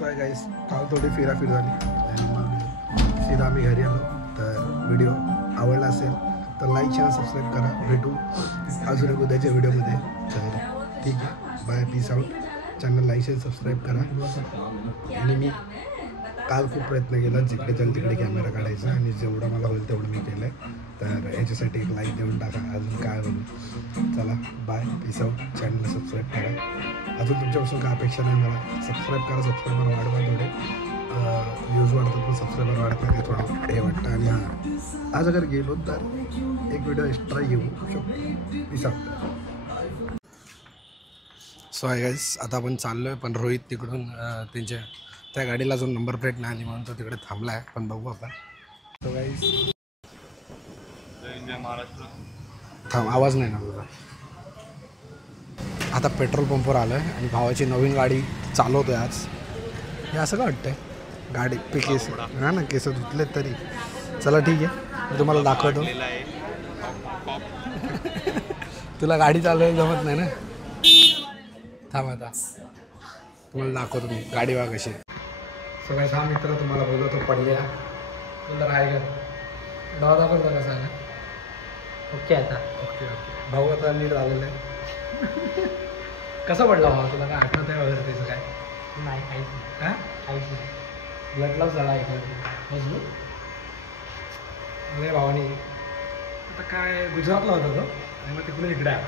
So आहे गाईस, काल थोडी फिराफिर झाली आणि मग सीधा आम्ही घरी आलो. तर व्हिडिओ आवडला असेल तर लाईक चॅनल सबस्क्राईब करा. भेटू अजून एक उद्याच्या व्हिडिओमध्ये. तर ठीक आहे, bye, peace out. Channel like channel subscribe करा. आणि मी काल खूप प्रयत्न केला जिकडे चल तिकडे कॅमेरा काढायचा आणि जेवढं मला होईल तेवढं मी केलं आहे. तर याच्यासाठी एक लाईक देऊन टाका. अजून काय बोलू. चला बाय, पीस आउट. चॅनलला सबस्क्राईब करा. अजून तुमच्यापासून काय अपेक्षा नाही मला. सबस्क्राईब करा. सबस्क्रायबर वाढवा. थोडे व्ह्यूज वाढतात पण सबस्क्रायबर वाढत नाही, ते थोडं हे वाटतं. आणि हां, आज अगर गेलो तर एक व्हिडिओ एक्स्ट्रा येऊ शकतो. Peace out. सो आहे गाईस, आता आपण चाललो आहे पण रोहित तिकडून त्यांच्या त्या गाडीला अजून नंबर प्लेट नाही आली म्हणून तो तिकडे थांबला आहे. पण बघू आपण. सो गाईस, थांब, आवाज नाही ना तुझा. आता पेट्रोल पंपवर आलो आहे आणि भावाची नवीन गाडी चालवतो आहे आज. हे असं का वाटतंय गाडी पे केस हा ना, केस धुतलेत तरी. चला ठीक आहे, मी तुम्हाला दाखवतो. तुला गाडी चालवायला जमत नाही ना. थांब, आता तुम्हाला दाखवतो मी गाडी बघा कशी. सगळ्यात हा मित्र तुम्हाला बोलवतो पडलेला. तुला आहे का भाऊ दाखवतो कसा आहे. ओके आता ओके ओके. भाऊ आता नीट झालेलं आहे. कसा पडला भाऊ, तुला काय आठवत आहे वगैरे त्याचं काय? नाही, काहीच नाही. हां, काहीच नाही. ब्लड लॉस झाला आहे मजबूत. अरे भावानी आता काय गुजरातला होता तो आणि मग तिकडून इकडे आला.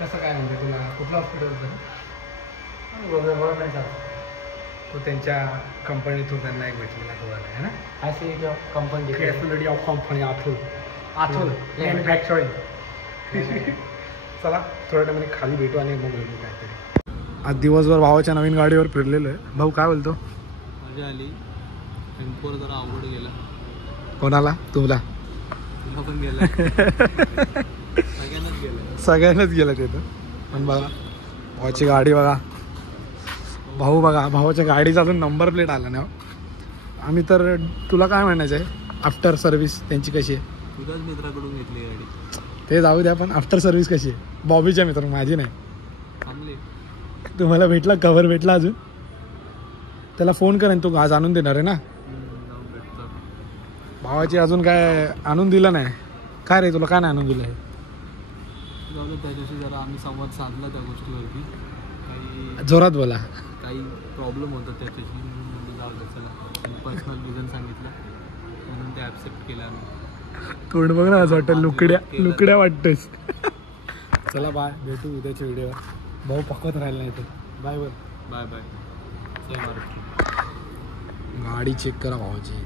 कसं काय म्हणते तुला, कुठलं हॉस्पिटल होतं? गव्हर्नमेंटचा तो त्यांच्या कंपनीतून त्यांना एक भेटलेला गोळा आहे ना. अशी कंपनी क्रेडिट ऑफ कंपनी आथुल मॅन्युफॅक्चरिंग. चला थोड्या टायमाने खाली भेटू आणि मग भेटू काहीतरी. आज दिवसभर भावाच्या नवीन गाडीवर फिरलेलो आहे. भाऊ काय बोलतो? मजा आली. टेम्पोर जरा अवघड गेला. कोणाला? तुला? तुला पण गेला. सगळ्यांनाच गेलं. सगळ्यांनाच गेलं तिथं. पण बघा भावाची गाडी बघा. भाऊ बघा, भावाच्या गाडीचा अजून नंबर प्लेट आला ना. आम्ही तर, तुला काय म्हणायचं आहे आफ्टर सर्व्हिस त्यांची कशी आहे? तुझ्याच मित्राकडून घेतली गाडी. ते जाऊ द्या, पण आफ्टर सर्व्हिस कशी आहे? बॉबीच्या मित्र, माझी नाही. चांगली. तुम्हाला भेटला कव्हर भेटला अजून? त्याला फोन करेन, तू आज आणून देणार आहे ना. जाऊन भेटतो. भावाची अजून काय आणून दिलं नाही. काय रे, तुला काय नाही आणून दिलं आहे? जाऊ दे, त्याच्याशी जरा आम्ही संवाद साधला त्या गोष्टीवरती. काही जोरात बोला. काही प्रॉब्लेम होता त्याच्याशी. जाऊ दे, चला पर्सनल रिझन सांगितलं म्हणून ते ॲक्सेप्ट केलं आम्ही. तोंड बघ ना, असं वाटतं लुकड्या वाटतेस. चला बाय, भेटू उद्याच्या व्हिडिओवर. भाऊ पकवत राहिला नाही तर. Bye bye. Bye bye. जय महाराष्ट्र. गाडी चेक करा भावाची.